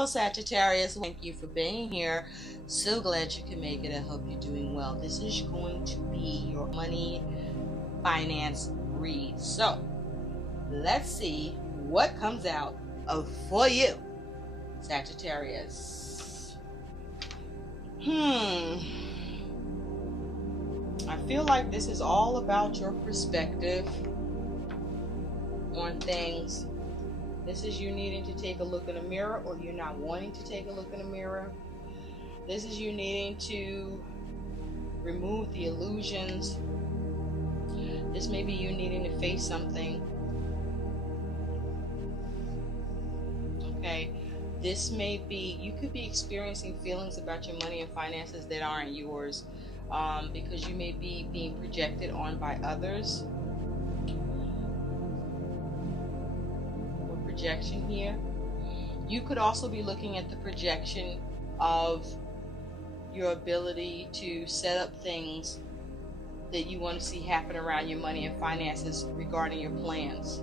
Hello, Sagittarius. Thank you for being here. So glad you can make it. I hope you're doing well. This is going to be your money finance read. So let's see what comes out for you, Sagittarius. I feel like this is all about your perspective on things. This is you needing to take a look in a mirror, or you're not wanting to take a look in a mirror. This is you needing to remove the illusions. This may be you needing to face something. Okay. This may be, you could be experiencing feelings about your money and finances that aren't yours, because you may be being projected on by others. Projection here. You could also be looking at the projection of your ability to set up things that you want to see happen around your money and finances regarding your plans.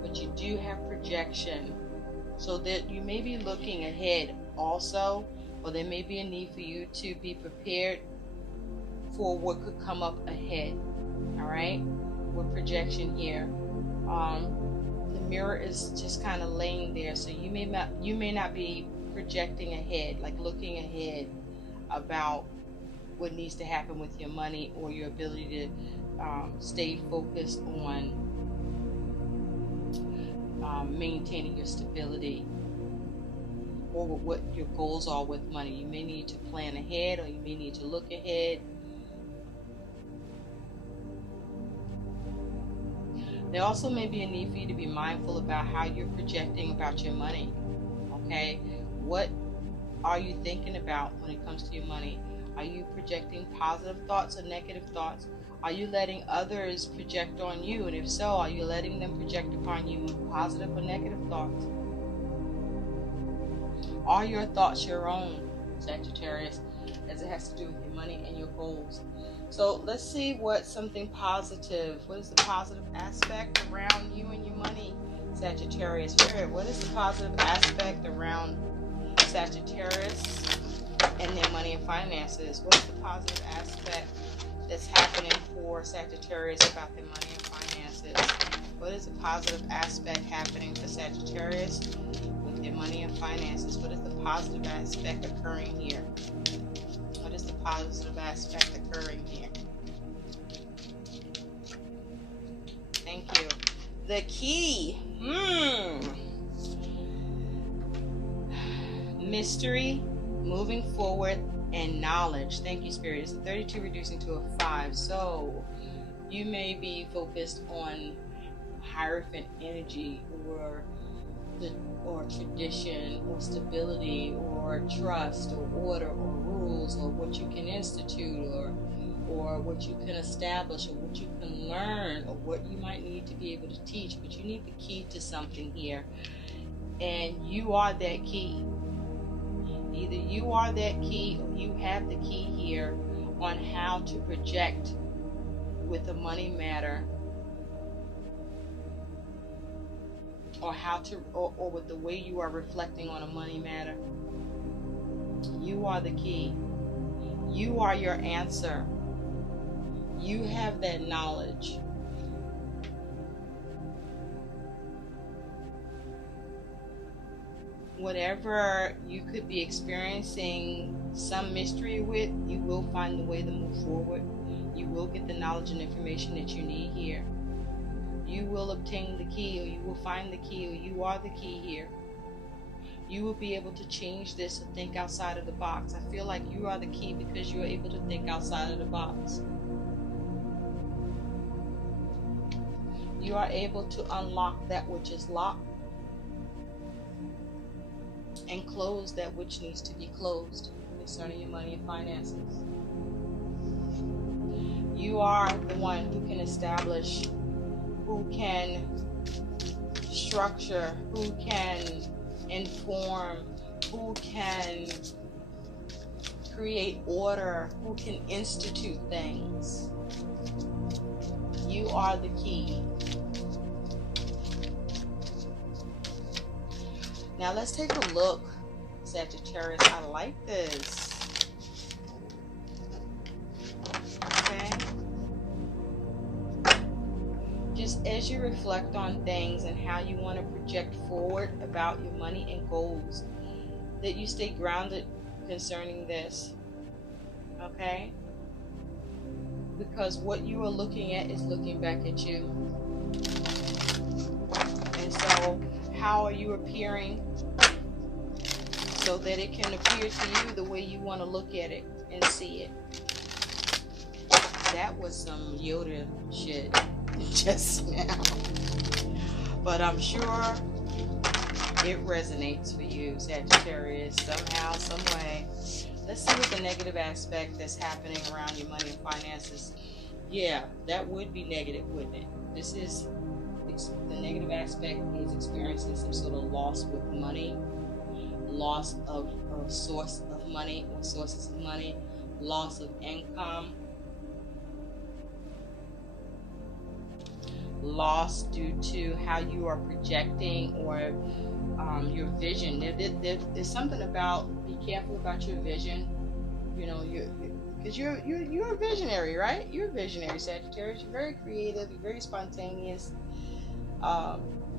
But you do have projection, so that you may be looking ahead also, or there may be a need for you to be prepared for what could come up ahead. All right, with projection here. The mirror is just kind of laying there, so you may not be projecting ahead, like looking ahead about what needs to happen with your money, or your ability to stay focused on maintaining your stability, or what your goals are with money. You may need to plan ahead, or you may need to look ahead. There also may be a need for you to be mindful about how you're projecting about your money. Okay? What are you thinking about when it comes to your money? Are you projecting positive thoughts or negative thoughts? Are you letting others project on you? And if so, are you letting them project upon you positive or negative thoughts? Are your thoughts your own, Sagittarius, as it has to do with your money and your goals? So let's see what something positive, what is the positive aspect around you and your money, Sagittarius? Spirit, what is the positive aspect around Sagittarius and their money and finances? What is the positive aspect that's happening for Sagittarius about their money and finances? What is the positive aspect happening for Sagittarius with their money and finances? What is the positive aspect occurring here? What is the positive aspect occurring here? Thank you. The key. Mystery, moving forward, and knowledge. Thank you, Spirit. It's a 32 reducing to a 5. So you may be focused on Hierophant energy, or tradition, or stability, or trust, or order, or rules, or what you can institute, or what you can establish, or what you can learn, or what you might need to be able to teach. But you need the key to something here, and you are that key. Either you are that key, or you have the key here on how to project with a money matter, or how to, or with the way you are reflecting on a money matter. You are the key. You are your answer. You have that knowledge. Whatever you could be experiencing some mystery with, you will find the way to move forward. You will get the knowledge and information that you need here. You will obtain the key, or you will find the key, or you are the key here. You will be able to change this and think outside of the box. I feel like you are the key because you are able to think outside of the box. You are able to unlock that which is locked and close that which needs to be closed concerning your money and finances. You are the one who can establish, who can structure, who can inform, who can create order, who can institute things. You are the key. Now let's take a look, Sagittarius. I like this. Okay. Just as you reflect on things and how you want to project forward about your money and goals, that you stay grounded concerning this. Okay? Because what you are looking at is looking back at you. And so, how are you appearing so that it can appear to you the way you want to look at it and see it? That was some Yoda shit just now. But I'm sure it resonates for you, Sagittarius, somehow, some way. Let's see what the negative aspect that's happening around your money and finances. Yeah, that would be negative, wouldn't it? This is, the negative aspect is experiencing some sort of loss with money, loss of a source of money or sources of money, loss of income, loss due to how you are projecting or your vision. There's something about, be careful about your vision. You know, because you're a visionary, right? You're a visionary, Sagittarius. You're very creative. You're very spontaneous.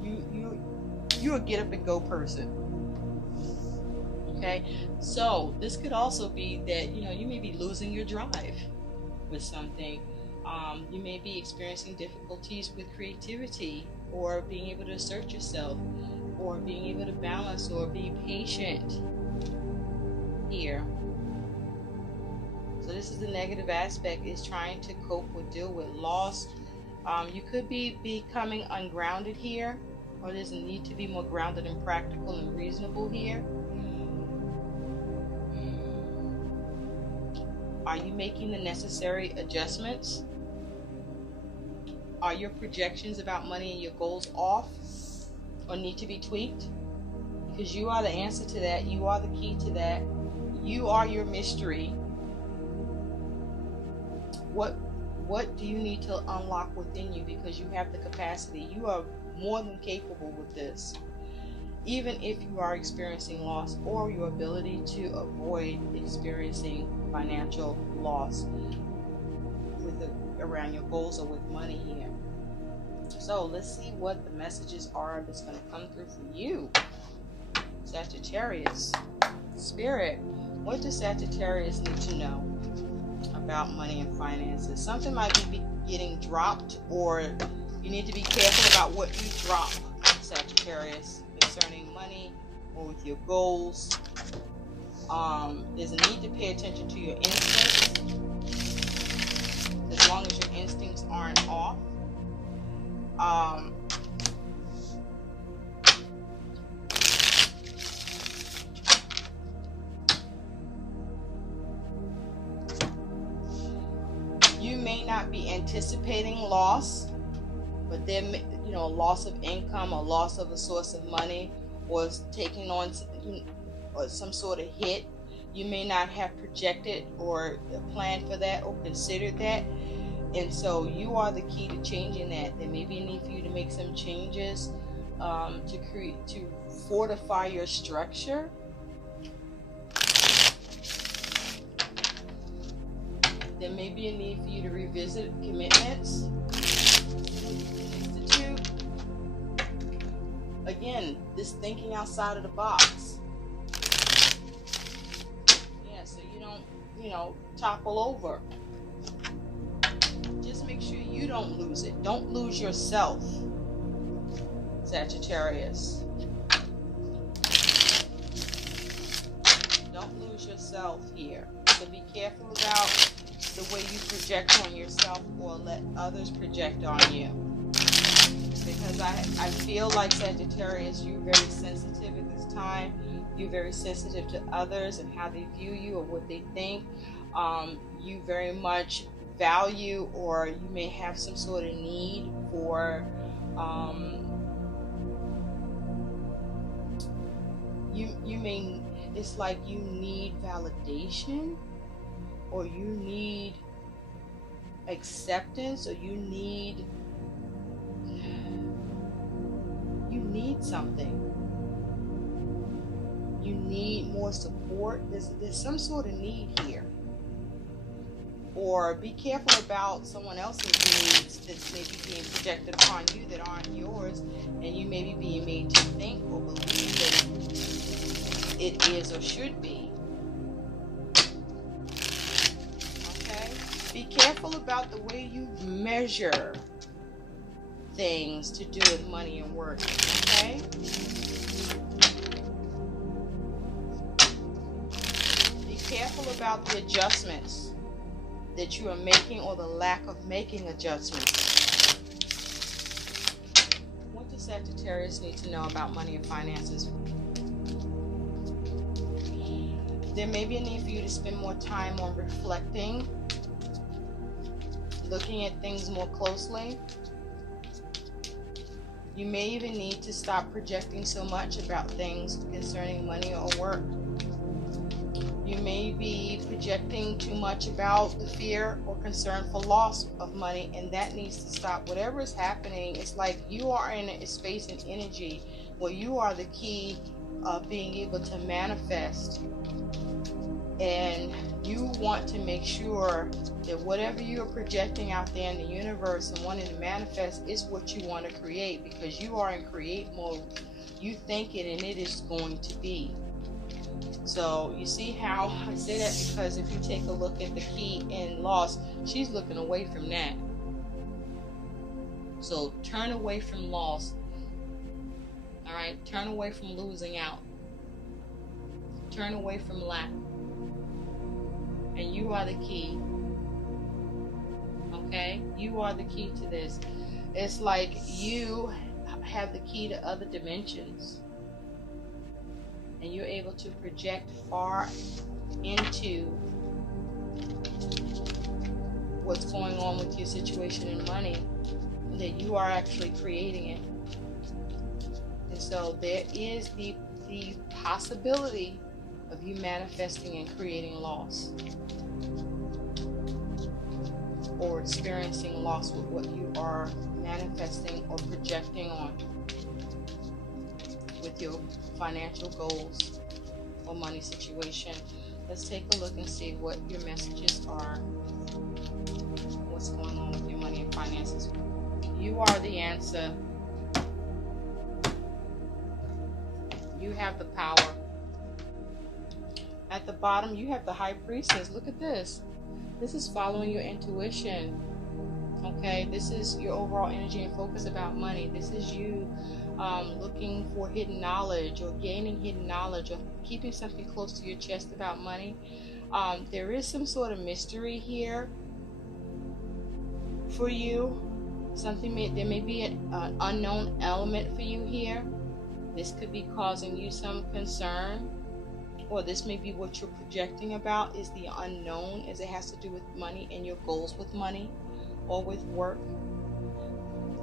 You're a get up and go person. Okay, so this could also be that you may be losing your drive with something. You may be experiencing difficulties with creativity or being able to assert yourself or being able to balance or be patient here. So this is the negative aspect, is trying to cope or deal with loss. You could be becoming ungrounded here, or there's a need to be more grounded and practical and reasonable here. Are you making the necessary adjustments? Are your projections about money and your goals off or need to be tweaked? Because you are the answer to that. You are the key to that. You are your mystery. What do you need to unlock within you? Because you have the capacity. You are more than capable with this. Even if you are experiencing loss, or your ability to avoid experiencing financial loss around your goals or with money here. So let's see what the messages are that's going to come through for you, Sagittarius. Spirit, what does Sagittarius need to know about money and finances? Something might be getting dropped, or you need to be careful about what you drop, Sagittarius, concerning money or with your goals. There's a need to pay attention to your instincts, as long as your instincts aren't off. You may not be anticipating loss, but there may, loss of income or loss of a source of money, or taking on or some sort of hit. You may not have projected or planned for that or considered that. And so you are the key to changing that. There may be a need for you to make some changes to fortify your structure. There may be a need for you to revisit commitments. Institute. Again, this thinking outside of the box. Yeah, so you don't, topple over. Just make sure you don't lose it. Don't lose yourself, Sagittarius. Don't lose yourself here. So be careful about the way you project on yourself or let others project on you. Because I feel like, Sagittarius, you're very sensitive at this time. You're very sensitive to others and how they view you or what they think. You very much value, or you may have some sort of need for it's like you need validation, or you need acceptance, or you need something. you need more support. There's some sort of need here. Or be careful about someone else's needs that may be being projected upon you that aren't yours, and you may be being made to think or believe that it is or should be. Okay? Be careful about the way you measure things to do with money and work. Okay? Be careful about the adjustments that you are making or the lack of making adjustments. What does Sagittarius need to know about money and finances? There may be a need for you to spend more time on reflecting, looking at things more closely. You may even need to stop projecting so much about things concerning money or work. You may be projecting too much about the fear or concern for loss of money, and that needs to stop. Whatever is happening, it's like you are in a space and energy where you are the key of being able to manifest, and you want to make sure that whatever you are projecting out there in the universe and wanting to manifest is what you want to create, because you are in create mode. You think it and it is going to be. So you see how I say that, because if you take a look at the key in loss, she's looking away from that. So turn away from loss. All right, turn away from losing out. Turn away from lack. And you are the key. Okay, you are the key to this. It's like you have the key to other dimensions. And you're able to project far into what's going on with your situation in money, that you are actually creating it. And so there is the possibility of you manifesting and creating loss, or experiencing loss with what you are manifesting or projecting on with your financial goals or money situation. Let's take a look and see what your messages are. What's going on with your money and finances? You are the answer. You have the power. At the bottom, you have the High Priestess. Look at this. This is following your intuition. Okay, this is your overall energy and focus about money. This is you looking for hidden knowledge, or gaining hidden knowledge, or keeping something close to your chest about money. There is some sort of mystery here for you. There may be an unknown element for you here. This could be causing you some concern, or this may be what you're projecting about is the unknown, as it has to do with money and your goals with money or with work.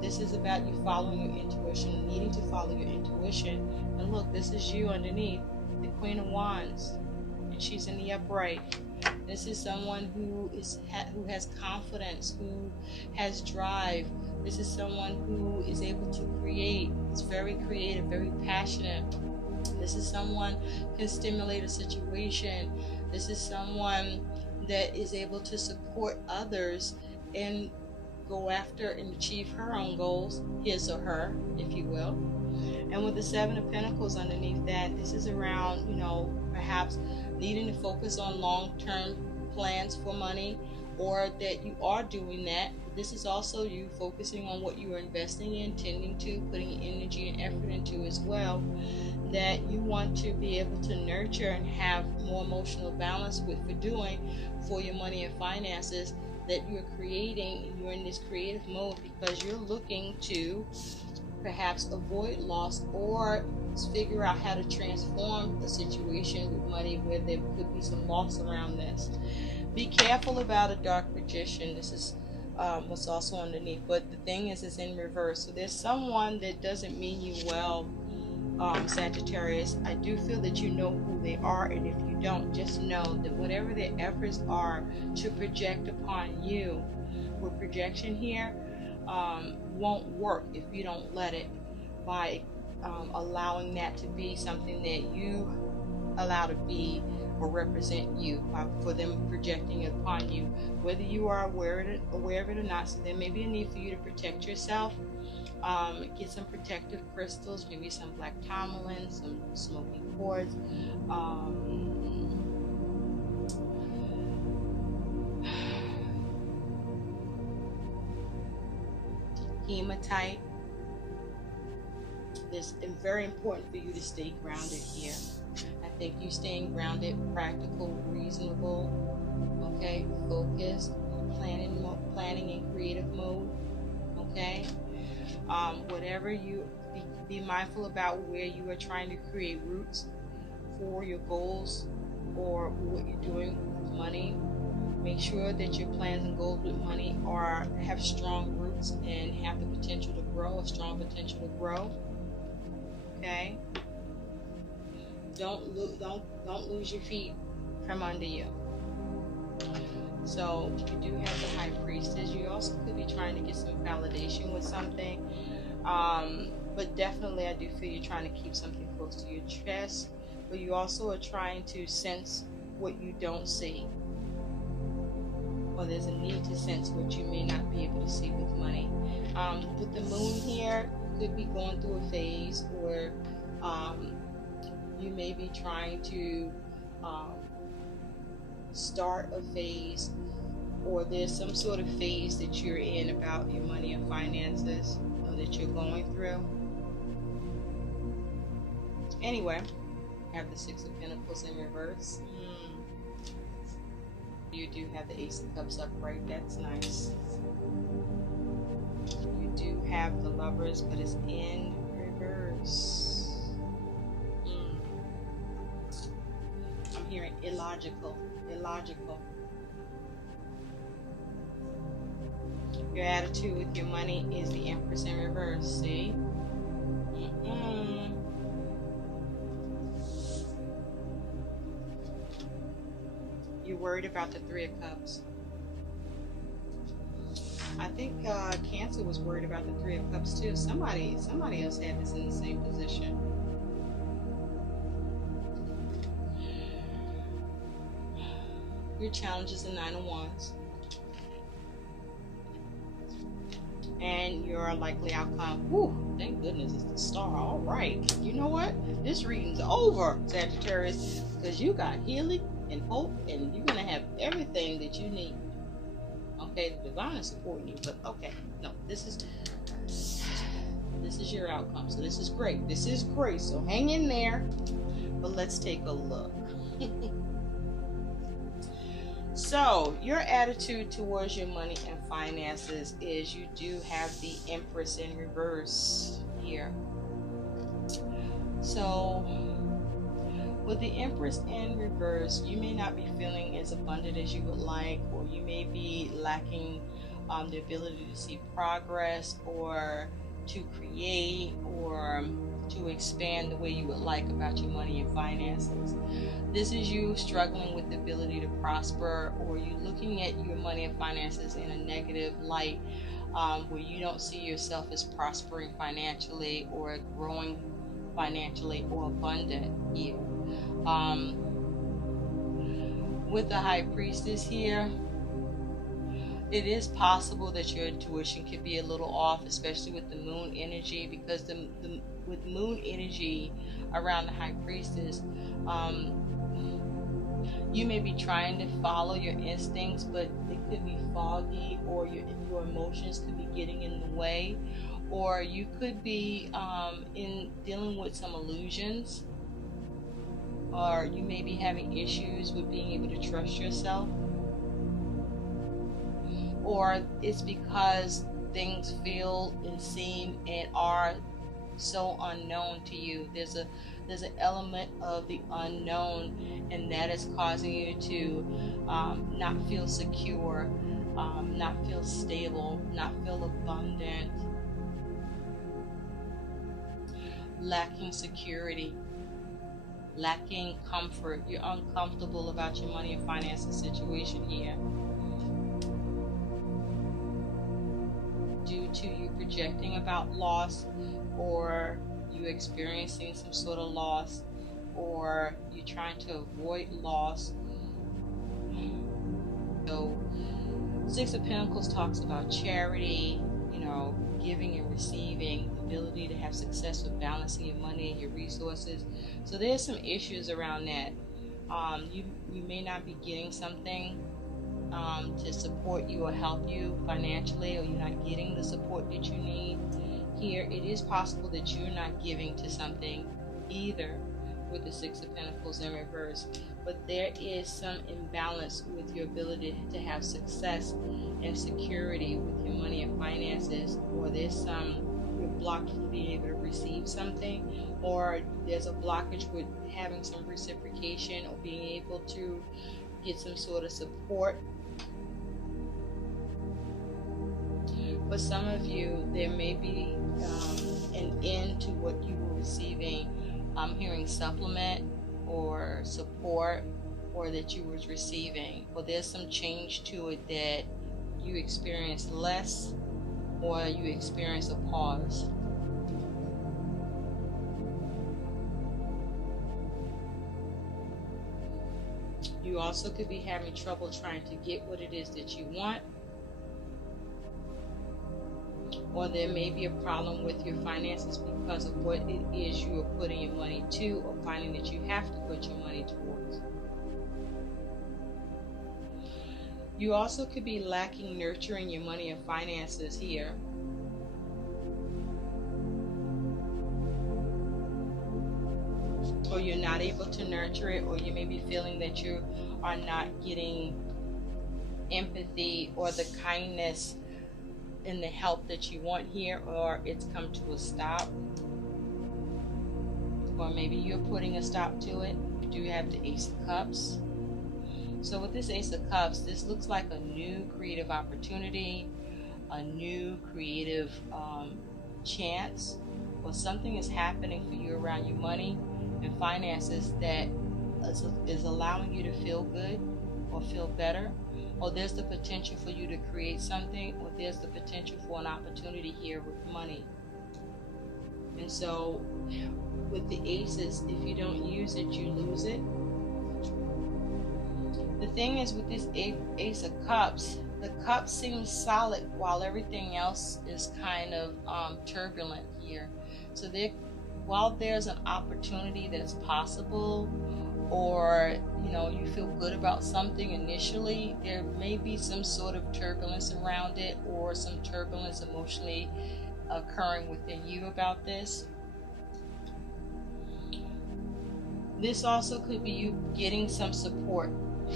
This is about you following your intuition, needing to follow your intuition. And look, this is you underneath, the Queen of Wands, and she's in the upright. This is someone who has confidence, who has drive. This is someone who is able to create. It's very creative, very passionate. This is someone who can stimulate a situation. This is someone that is able to support others and go after and achieve her own goals, his or her, if you will. And with the Seven of Pentacles underneath that, this is around, perhaps needing to focus on long-term plans for money, or that you are doing that. This is also you focusing on what you are investing in, tending to, putting energy and effort into as well, that you want to be able to nurture and have more emotional balance for your money and finances, that you're creating. You're in this creative mode because you're looking to perhaps avoid loss, or figure out how to transform the situation with money where there could be some loss around this. Be careful about a dark magician. This is what's also underneath, but the thing is, it's in reverse. So there's someone that doesn't mean you well, Sagittarius. I do feel that you know who they are, and if you don't, just know that whatever their efforts are to project upon you, with projection here, won't work if you don't let it, by allowing that to be something that you allow to be or represent you, for them projecting upon you, whether you are aware of it or not. So there may be a need for you to protect yourself. Get some protective crystals, maybe some black tourmaline, some smoky quartz, hematite. It's very important for you to stay grounded here. I think you staying grounded, practical, reasonable, okay, focused, planning in creative mode, okay. Whatever you be mindful about where you are trying to create roots for your goals or what you're doing with money. Make sure that your plans and goals with money have strong roots and have the potential to grow, a strong potential to grow. Okay. Don't lose your feet from under you. So you do have the High Priestess. You also could be trying to get some validation with something. But definitely I do feel you're trying to keep something close to your chest. But you also are trying to sense what you don't see. Or there's a need to sense what you may not be able to see with money. With the moon here, you could be going through a phase, or you may be trying to start a phase, or there's some sort of phase that you're in about your money and finances, or that you're going through. Anyway, I have the Six of Pentacles in reverse. You do have the Ace of Cups upright. That's nice. You do have the Lovers, but it's in reverse. I'm hearing illogical. Your attitude with your money is the Empress in reverse. See? You're worried about the Three of Cups. I think Cancer was worried about the Three of Cups too. Somebody else had this in the same position. Your challenge is the Nine of Wands. And your likely outcome, whew, thank goodness it's the Star. All right. You know what? This reading's over, Sagittarius, because you got healing and hope, and you're going to have everything that you need. Okay, the divine is supporting you, but okay, no, this is your outcome. So this is great. This is great. So hang in there. But let's take a look. So your attitude towards your money and finances is you do have the Empress in reverse here. So with the Empress in reverse, you may not be feeling as abundant as you would like, or you may be lacking the ability to see progress, or to create, or to expand the way you would like about your money and finances. This is you struggling with the ability to prosper, or you looking at your money and finances in a negative light, where you don't see yourself as prospering financially, or growing financially, or abundant here. With the High Priestess here, it is possible that your intuition could be a little off, especially with the moon energy, because with moon energy around the High Priestess, you may be trying to follow your instincts, but it could be foggy, or your emotions could be getting in the way, or you could be in dealing with some illusions, or you may be having issues with being able to trust yourself, or it's because things feel and seem and are so unknown to you. There's an element of the unknown, and that is causing you to not feel secure, not feel stable, not feel abundant, lacking security, lacking comfort. You're uncomfortable about your money and finances situation here, due to you projecting about loss, or you experiencing some sort of loss, or you're trying to avoid loss. So Six of Pentacles talks about charity, giving and receiving, the ability to have success with balancing your money and your resources. So there's some issues around that. You may not be getting something to support you or help you financially, or you're not getting the support that you need. Here, it is possible that you're not giving to something either with the Six of Pentacles in reverse, but there is some imbalance with your ability to have success and security with your money and finances, or there's some you're blocked from being able to receive something, or there's a blockage with having some reciprocation or being able to get some sort of support. For some of you, there may be an end to what you were receiving. I'm hearing supplement or support, or that you was receiving. Well, there's some change to it, that you experience less, or you experience a pause. You also could be having trouble trying to get what it is that you want. Or there may be a problem with your finances because of what it is you are putting your money to, or finding that you have to put your money towards. You also could be lacking nurturing your money and finances here. Or you're not able to nurture it, or you may be feeling that you are not getting empathy or the kindness and the help that you want here, or it's come to a stop, or maybe you're putting a stop to it. You do have the Ace of Cups. So with this Ace of Cups, this looks like a new creative opportunity, a new creative chance, or something is happening for you around your money and finances that is allowing you to feel good or feel better. Or there's the potential for you to create something, or there's the potential for an opportunity here with money. And so with the aces, if you don't use it, you lose it. The thing is, with this Ace of Cups, the cup seems solid while everything else is kind of turbulent here. So while there's an opportunity that's possible, or you feel good about something initially, there may be some sort of turbulence around it, or some turbulence emotionally occurring within you about this. This also could be you getting some support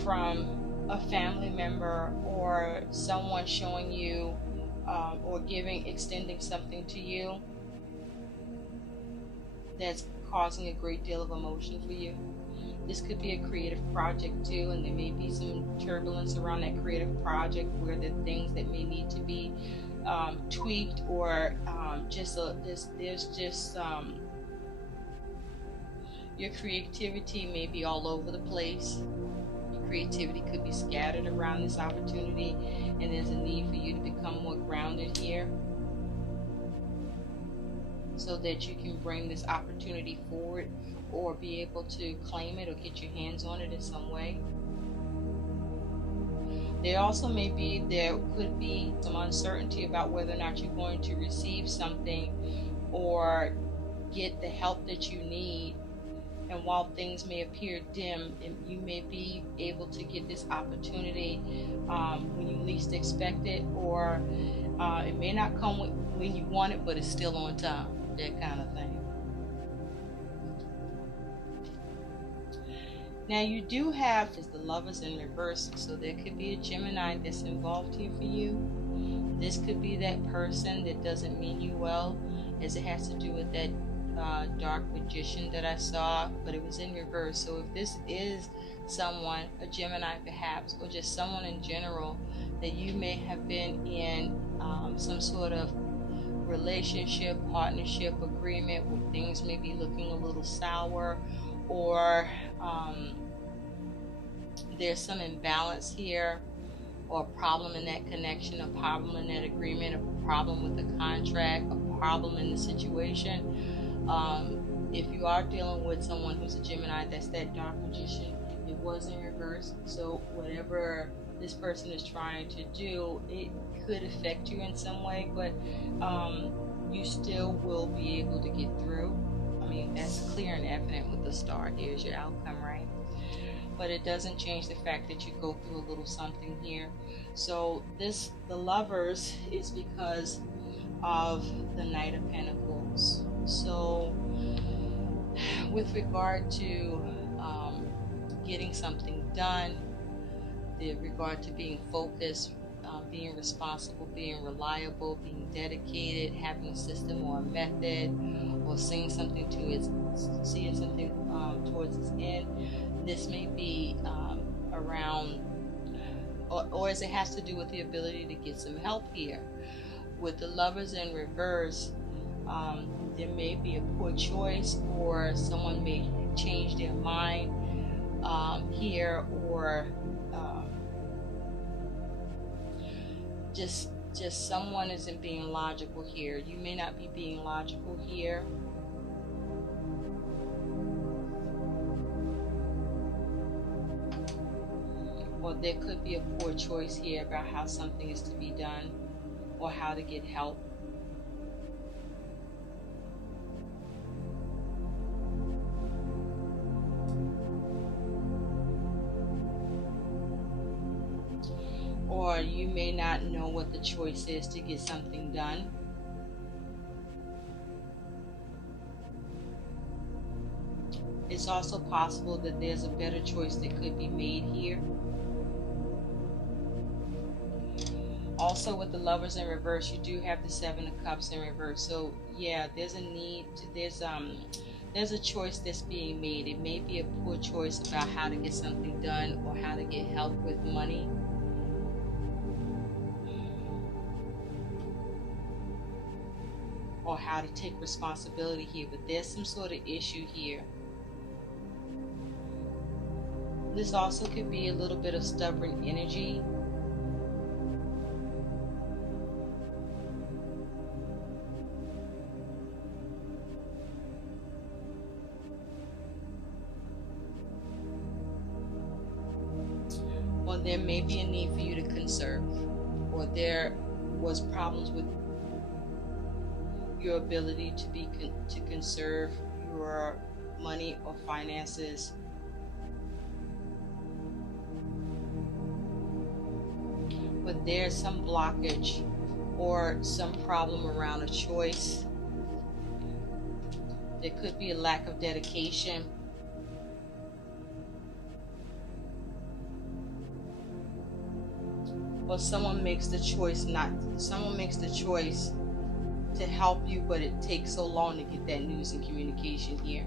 from a family member, or someone showing you or extending something to you that's causing a great deal of emotion for you. This could be a creative project too, and there may be some turbulence around that creative project where the things that may need to be tweaked, or your creativity may be all over the place. Your creativity could be scattered around this opportunity, and there's a need for you to become more grounded here, so that you can bring this opportunity forward, or be able to claim it or get your hands on it in some way. There could be some uncertainty about whether or not you're going to receive something or get the help that you need. And while things may appear dim, you may be able to get this opportunity when you least expect it, or it may not come when you want it, but it's still on time, that kind of thing. Now you do have the Lovers in reverse, so there could be a Gemini that's involved here for you. This could be that person that doesn't mean you well, as it has to do with that dark magician that I saw, but it was in reverse. So if this is someone, a Gemini perhaps, or just someone in general, that you may have been in some sort of relationship, partnership, agreement where things may be looking a little sour, or there's some imbalance here, or a problem in that connection, a problem in that agreement, a problem with the contract, a problem in the situation. if you are dealing with someone who's a Gemini, that's that dark magician. It was in reverse. So whatever this person is trying to do, it could affect you in some way, but you still will be able to get through. I mean, that's clear and evident with the star. Here's your outcome, right? But it doesn't change the fact that you go through a little something here. So the Lovers is because of the Knight of Pentacles. So with regard to getting something done, with regard to being focused, being responsible, being reliable, being dedicated, having a system or a method, or seeing something towards its end. This may be around, or as it has to do with the ability to get some help here. With the Lovers in reverse, there may be a poor choice, or someone may change their mind here, or just someone isn't being logical here. You may not be being logical here. Or there could be a poor choice here about how something is to be done, or how to get help. Or you may not know what the choice is to get something done. It's also possible that there's a better choice that could be made here. Also, with the Lovers in reverse, you do have the Seven of Cups in reverse. So yeah, there's a need to, there's a choice that's being made. It may be a poor choice about how to get something done, or how to get help with money. Or how to take responsibility here, but there's some sort of issue here. This also could be a little bit of stubborn energy. Or there may be a need for you to conserve, or there was problems with your ability to conserve your money or finances. But there's some blockage or some problem around a choice. There could be a lack of dedication. Or someone makes the choice to help you, but it takes so long to get that news and communication here.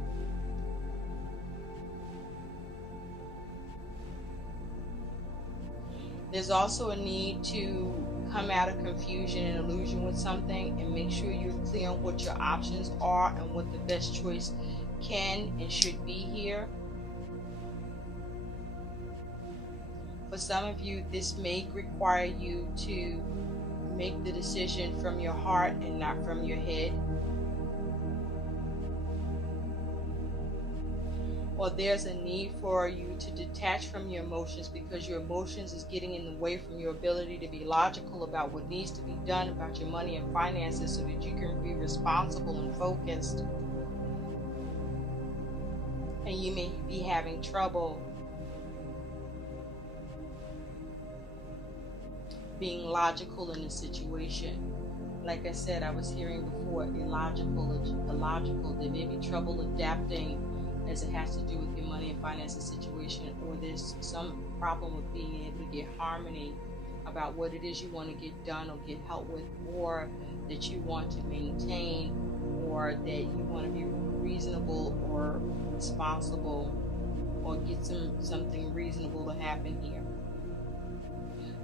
There's also a need to come out of confusion and illusion with something, and make sure you're clear on what your options are and what the best choice can and should be here. For some of you, this may require you to make the decision from your heart and not from your head. Or there's a need for you to detach from your emotions, because your emotions is getting in the way from your ability to be logical about what needs to be done about your money and finances, so that you can be responsible and focused. And you may be having trouble being logical in the situation. Like I said, I was hearing before, illogical. There may be trouble adapting as it has to do with your money and finances situation, or there's some problem with being able to get harmony about what it is you want to get done or get help with, or that you want to maintain, or that you want to be reasonable or responsible, or get something reasonable to happen here.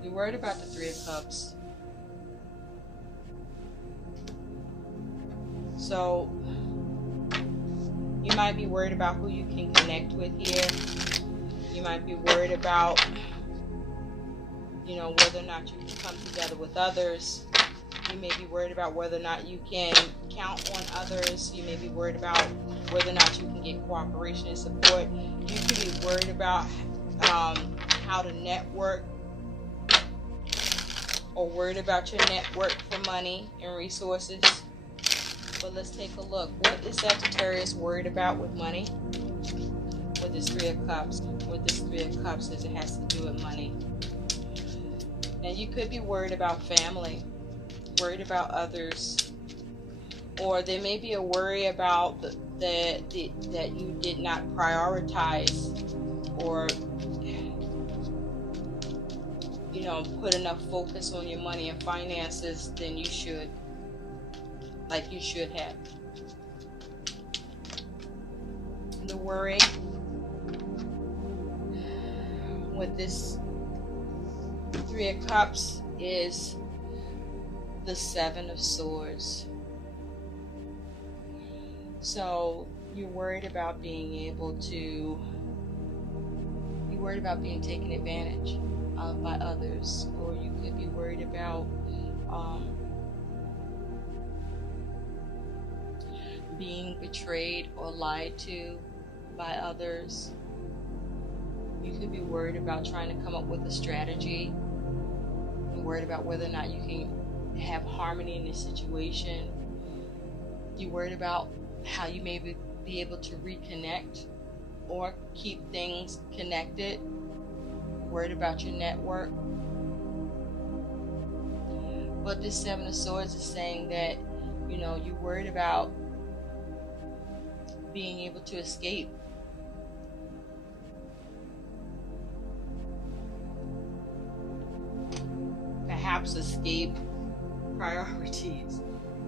You're worried about the Three of Cups. So you might be worried about who you can connect with here. You might be worried about, whether or not you can come together with others. You may be worried about whether or not you can count on others. You may be worried about whether or not you can get cooperation and support. You could be worried about how to network, or worried about your network for money and resources. But let's take a look. What is Sagittarius worried about with money? With this Three of Cups. With this Three of Cups, as it has to do with money. And you could be worried about family, worried about others, or there may be a worry about that you did not prioritize, or put enough focus on your money and finances than you should, like you should have. The worry with this Three of Cups is the Seven of Swords. So you're worried about being taken advantage of by others, or you could be worried about being betrayed or lied to by others. You could be worried about trying to come up with a strategy. You're worried about whether or not you can have harmony in this situation. You're worried about how you may be able to reconnect or keep things connected. Worried about your network. But this Seven of Swords is saying that you're worried about being able to escape. Perhaps escape priorities,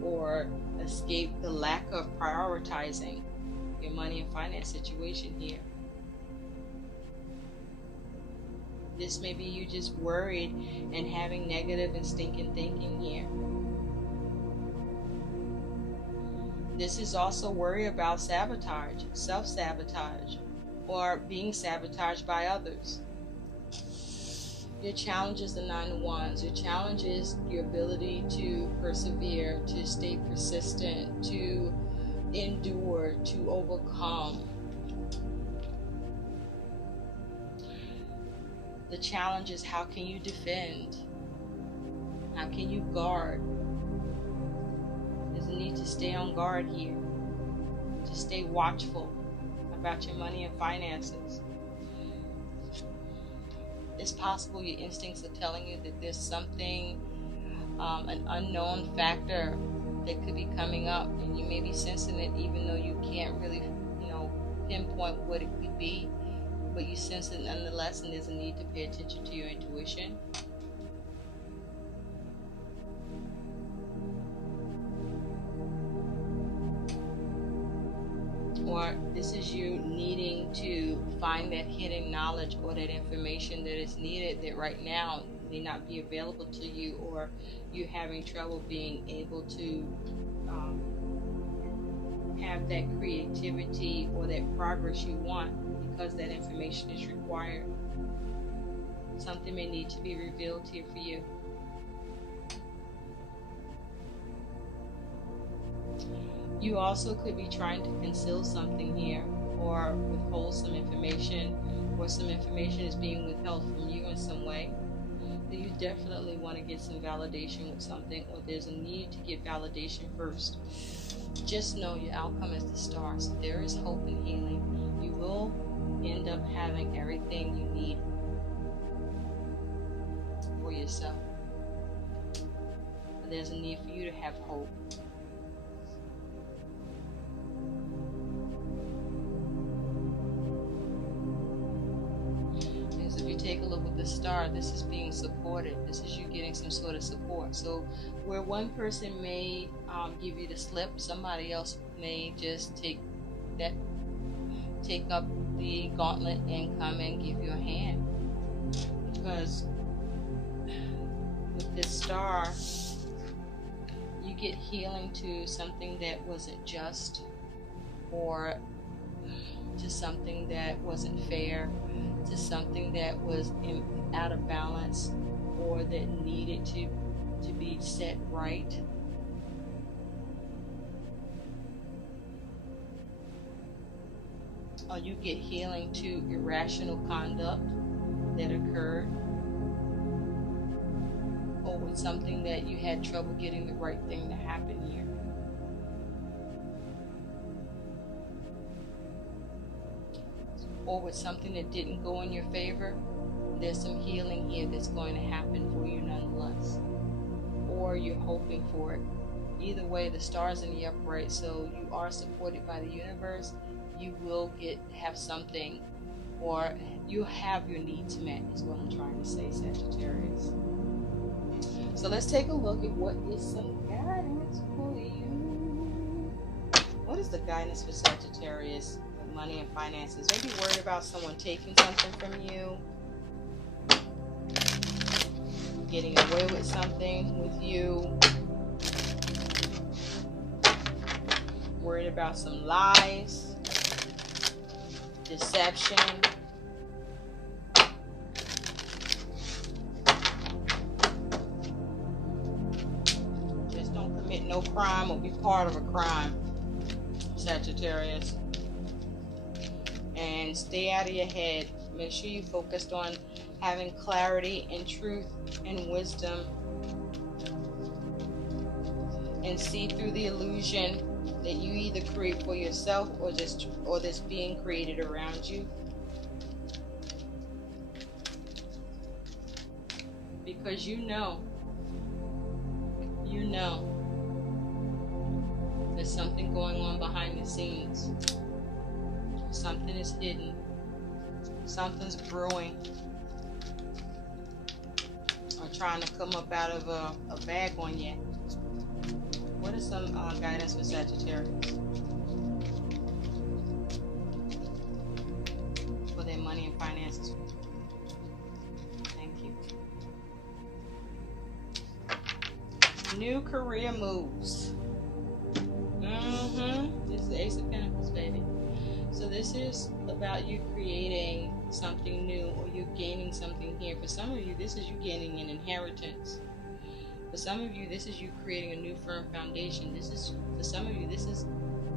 or escape the lack of prioritizing your money and finance situation here. This may be you just worried and having negative and stinking thinking here. This is also worry about sabotage, self-sabotage, or being sabotaged by others. Your challenge is the Nine of Wands. Your challenge is your ability to persevere, to stay persistent, to endure, to overcome. The challenge is, how can you defend? How can you guard? There's a need to stay on guard here, to stay watchful about your money and finances. It's possible your instincts are telling you that there's something, an unknown factor that could be coming up, and you may be sensing it even though you can't really, pinpoint what it could be. But you sense it nonetheless, and there's a need to pay attention to your intuition. Or this is you needing to find that hidden knowledge or that information that is needed that right now may not be available to you, or you having trouble being able to have that creativity or that progress you want, because that information is required. Something may need to be revealed here for you. You also could be trying to conceal something here, or withhold some information, or some information is being withheld from you in some way. Then you definitely want to get some validation with something, or there's a need to get validation first. Just know your outcome is the Star. So there is hope and healing. You will end up having everything you need for yourself. But there's a need for you to have hope. Because if you take a look at the Star, this is being supported. This is you getting some sort of support. So where one person may give you the slip, somebody else may just take up the gauntlet and come and give you a hand. Because with this Star, you get healing to something that wasn't just, or to something that wasn't fair, to something that was out of balance, or that needed to to be set right. Or you get healing to irrational conduct that occurred, or with something that you had trouble getting the right thing to happen here. Or with something that didn't go in your favor, there's some healing here that's going to happen for you nonetheless. Or you're hoping for it. Either way, the stars in the upright, so you are supported by the universe. You will have something, or you have your needs met, is what I'm trying to say, Sagittarius. So let's take a look at what is some guidance for you. What is the guidance for Sagittarius with money and finances? Maybe worried about someone taking something from you, getting away with something with you, worried about some lies, deception. Just don't commit no crime or be part of a crime, Sagittarius. And stay out of your head. Make sure you focused on having clarity and truth and wisdom, and see through the illusion that you either create for yourself or that's being created around you. Because you know there's something going on behind the scenes. Something is hidden. Something's brewing, or trying to come up out of a bag on you. What is some guidance for Sagittarius for their money and finances? Thank you. New career moves. This is the Ace of Pentacles, baby. So this is about you creating something new, or you gaining something here. For some of you, this is you gaining an inheritance. For some of you, this is you creating a new firm foundation. For some of you, this is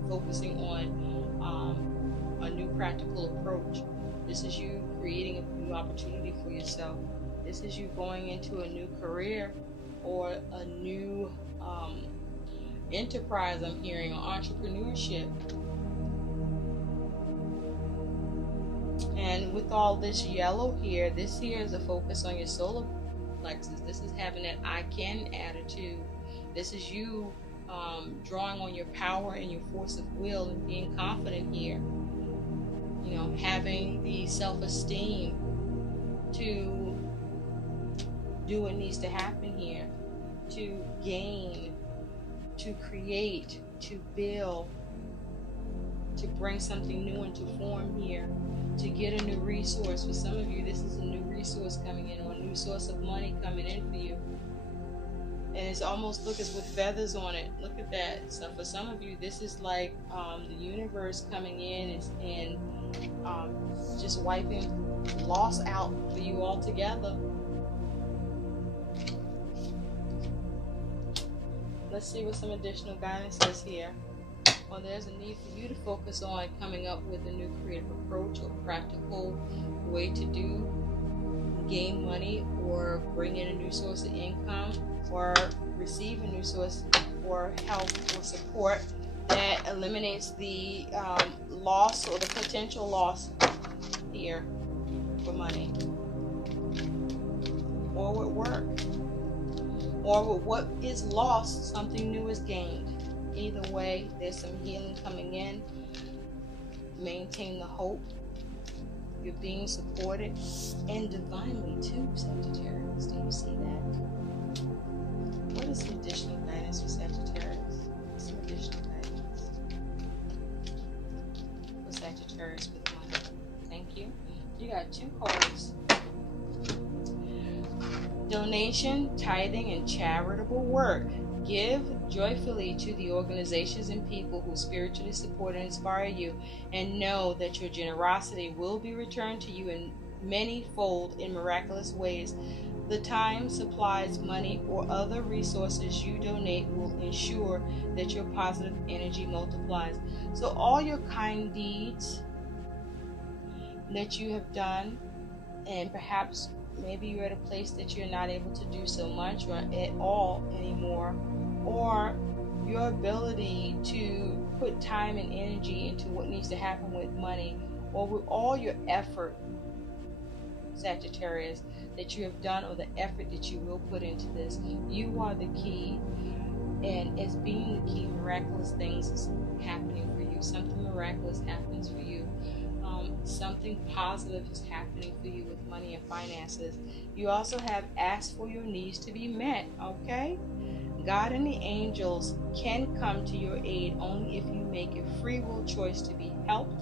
focusing on a new practical approach. This is you creating a new opportunity for yourself. This is you going into a new career or a new enterprise, I'm hearing, or entrepreneurship. And with all this yellow here, this here is a focus on your solar plexus. This is having that I can attitude. This is you drawing on your power and your force of will and being confident here. You know, having the self-esteem to do what needs to happen here, to gain, to create, to build, to bring something new into form here, to get a new resource. For some of you, this is a new resource coming in, or a new source of money coming in for you. And it's almost, look, it's with feathers on it. Look at that. So for some of you, this is like the universe coming in and just wiping loss out for you altogether. Let's see what some additional guidance is here. Well, there's a need for you to focus on coming up with a new creative approach or practical way to gain money, or bring in a new source of income, or receive a new source or help or support that eliminates the loss or the potential loss here for money, or with work, or with what is lost, something new is gained. Either way, there's some healing coming in. Maintain the hope. You're being supported, and divinely too, Sagittarius. Do you see that? What is some additional guidance for Sagittarius? Some additional guidance for Sagittarius with money. Thank you. You got 2 cards. Donation, tithing, and charitable work. Give joyfully to the organizations and people who spiritually support and inspire you, and know that your generosity will be returned to you in many-fold in miraculous ways. The time, supplies, money, or other resources you donate will ensure that your positive energy multiplies. So all your kind deeds that you have done, and perhaps maybe you're at a place that you're not able to do so much or at all anymore, or your ability to put time and energy into what needs to happen with money, or with all your effort, Sagittarius, that you have done, or the effort that you will put into this, you are the key. And as being the key, miraculous things is happening for you. Something miraculous happens for you. Something positive is happening for you with money and finances. You also have asked for your needs to be met, okay? God and the angels can come to your aid only if you make a free will choice to be helped,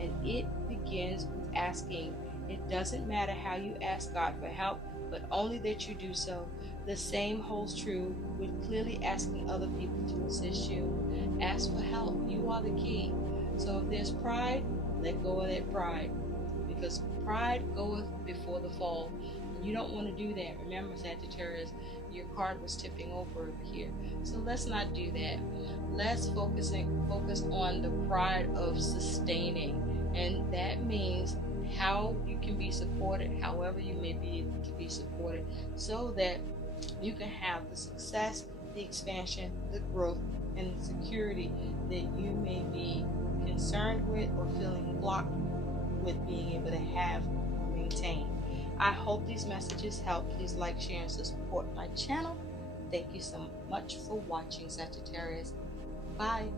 and it begins with asking. It doesn't matter how you ask God for help, but only that you do so. The same holds true with clearly asking other people to assist you. Ask for help. You are the key. So if there's pride, let go of that pride, because pride goeth before the fall. And you don't want to do that. Remember, Sagittarius, your card was tipping over here. So let's not do that. Let's focus on the pride of sustaining. And that means how you can be supported, however you may be able to be supported, so that you can have the success, the expansion, the growth, and the security that you may be concerned with or feeling blocked with being able to have or maintain. I hope these messages help. Please like, share, and support my channel. Thank you so much for watching, Sagittarius. Bye.